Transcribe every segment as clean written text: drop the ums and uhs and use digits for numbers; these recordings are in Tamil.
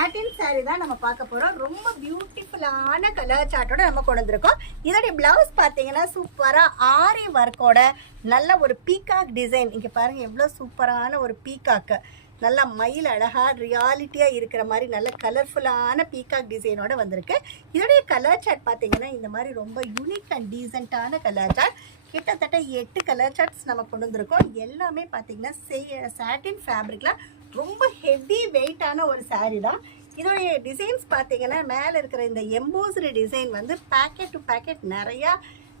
சாட்டின் சாரி தான் நம்ம பார்க்க போறோம். ரொம்ப பியூட்டிஃபுல்லான கலர் சார்ட்டோட நம்ம கொண்டு வந்திருக்கோம். இதோட பிளவுஸ் பார்த்தீங்கன்னா சூப்பரா ஆரி ஒர்க்கோட நல்ல ஒரு பீகாக் டிசைன். இங்க பாருங்க எவ்வளவு சூப்பரான ஒரு பீகாக், நல்லா மயில் அழகா ரியாலிட்டியா இருக்கிற மாதிரி நல்ல கலர்ஃபுல்லான பீகாக் டிசைனோட வந்திருக்கு. இதோடைய கலர் சார்ட் பார்த்தீங்கன்னா இந்த மாதிரி ரொம்ப யூனிக் அண்ட் டீசென்ட்டான கலர் சார்ட். கிட்டத்தட்ட 8 கலர் சார்ட்ஸ் நம்ம கொண்டு வந்திருக்கோம். எல்லாமே பார்த்தீங்கன்னா சாட்டின் ஃபேப்ரிக்ல ரொம்ப ஹெவி வெயிட்டான ஒரு சாரீ தான். இதோடைய டிசைன்ஸ் பார்த்தீங்கன்னா மேலே இருக்கிற இந்த எம்போஸ்டு டிசைன் வந்து பேக்கெட் டு பேக்கெட் நிறையா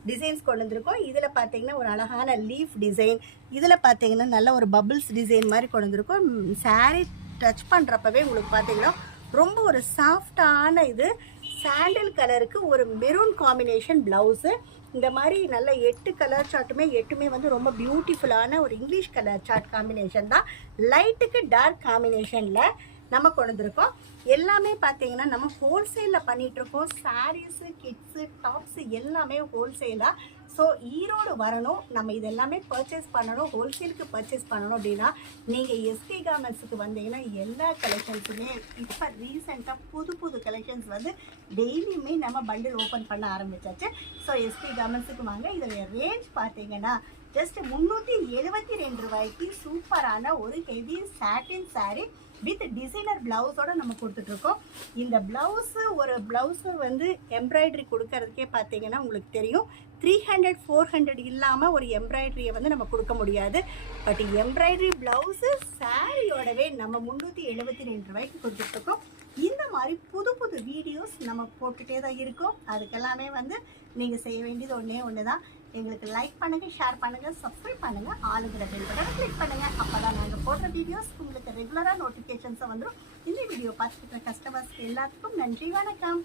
டிசைன்ஸ் கொண்டு வந்திருக்கோம். இதில் பார்த்தீங்கன்னா ஒரு அழகான லீஃப் டிசைன், இதில் பார்த்தீங்கன்னா நல்ல ஒரு பபிள்ஸ் டிசைன் மாதிரி கொண்டு வந்திருக்கோம். சாரீ டச் பண்ணுறப்பவே உங்களுக்கு பார்த்தீங்கன்னா ரொம்ப ஒரு சாஃப்டான இது சாண்டில் கலருக்கு ஒரு மெரூன் காம்பினேஷன் ப்ளவுஸு. இந்த மாதிரி நல்ல 8 கலர் சார்ட்டுமே 8மே வந்து ரொம்ப பியூட்டிஃபுல்லான ஒரு இங்கிலீஷ் கலர் சார்ட் காம்பினேஷன் தான். லைட்டுக்கு டார்க் காம்பினேஷனில் நம்ம கொண்டு வந்திருக்கோம். எல்லாமே பார்த்தீங்கன்னா நம்ம ஹோல்சேலில் பண்ணிகிட்ருக்கோம். சாரீஸு, கிட்ஸு, டாப்ஸு எல்லாமே ஹோல்சேலாக. ஸோ ஈரோடு வரணும், நம்ம இதெல்லாமே பர்ச்சேஸ் பண்ணணும், ஹோல்சேலுக்கு பர்ச்சேஸ் பண்ணணும் அப்படின்னா நீங்கள் எஸ்பி கார்மெண்ட்ஸுக்கு வந்தீங்கன்னா எல்லா கலெக்ஷன்ஸுமே இப்போ ரீசெண்டாக புது புது கலெக்ஷன்ஸ் வந்து டெய்லியுமே நம்ம பண்டில் ஓப்பன் பண்ண ஆரம்பிச்சாச்சு. ஸோ எஸ்பி கார்மெண்ட்ஸுக்கு வாங்க. இதோடைய ரேஞ்ச் பார்த்தீங்கன்னா ஜஸ்ட் 372 ரூபாய்க்கு சூப்பரான ஒரு heavy satin sari with designer பிளவுஸோட நம்ம கொடுத்துட்ருக்கோம். இந்த ப்ளவுஸு வந்து எம்ப்ராய்டரி கொடுக்கறதுக்கே பார்த்தீங்கன்னா உங்களுக்கு தெரியும் 300-400 இல்லாமல் ஒரு எம்ப்ராய்டரியை வந்து நம்ம கொடுக்க முடியாது. பட் எம்ப்ராய்டரி ப்ளவுஸு சாரியோடவே நம்ம 372 ரூபாய்க்கு கொடுத்துட்ருக்கோம். இந்த மாதிரி புது புது வீடியோஸ் நம்ம போட்டுகிட்டே தான் இருக்கோம். அதுக்கெல்லாமே வந்து நீங்கள் செய்ய வேண்டியது ஒன்று தான். எங்களுக்கு லைக் பண்ணுங்கள், ஷேர் பண்ணுங்கள், சப்ஸ்கிரைப் பண்ணுங்கள், ஆளுங்கிற பெல் பட்டனை கிளிக் பண்ணுங்கள். அப்போ தான் நாங்கள் போடுற வீடியோஸ் உங்களுக்கு ரெகுலராக நோட்டிஃபிகேஷன்ஸை வந்துடும். இந்த வீடியோ பார்த்துக்கிற கஸ்டமர்ஸ்க்கு எல்லாத்துக்கும் நன்றி, வணக்கம்.